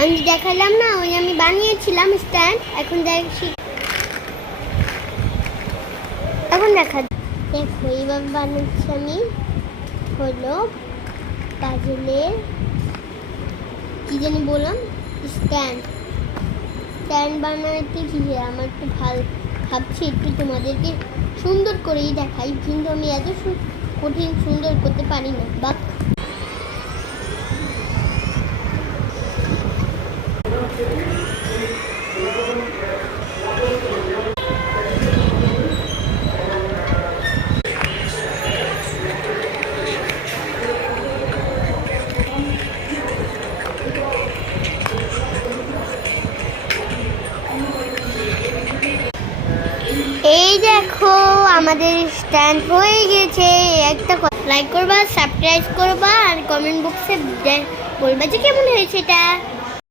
আমি দেখালাম না, ওই আমি বানিয়েছিলাম স্ট্যান্ড। এখন দেখছি, এখন দেখো এইভাবে বানাচ্ছি আমি। হলো পাজলের কি জানি বললাম, স্ট্যান্ড বানাতে কি আমার একটু ভাবছি একটু তোমাদেরকে সুন্দর করেই দেখাই, কিন্তু আমি এত কঠিন সুন্দর করতে পারি না। বা এই দেখো আমাদের স্ট্যান্ড হয়ে গেছে। একটা লাইক করবা, সাবস্ক্রাইব করবা আর কমেন্ট বক্সে বলবা যে কেমন হয়েছে এটা।